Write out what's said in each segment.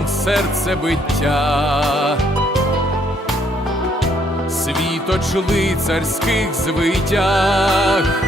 унісон серцебиття, світоч лицарських звитяг,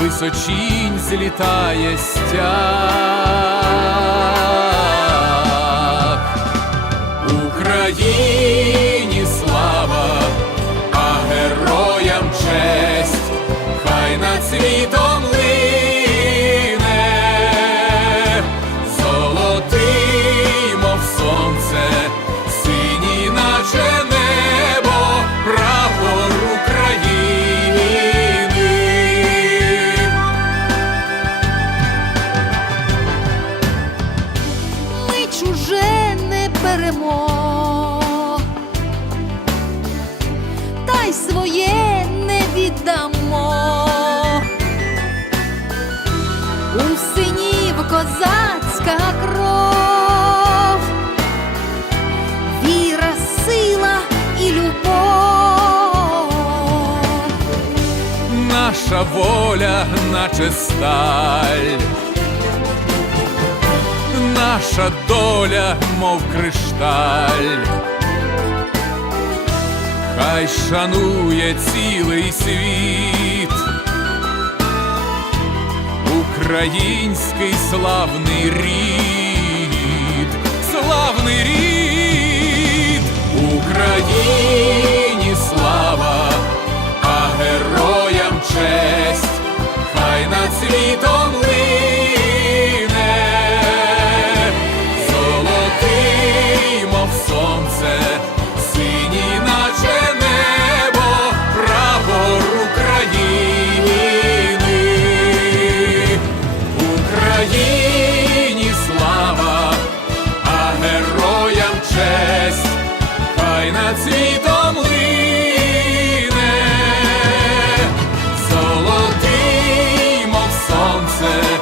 височінь злітає стяг. Не беремо, та й своє не віддамо. У синів козацька кров, віра, сила і любов. наша воля, наче сталь, наша доля, мов кришталь, хай шанує цілий світ, український славний рід, славний рід, Україні слава, а героям честь, хай над світом. хай над світом лине, золотий, мов сонце.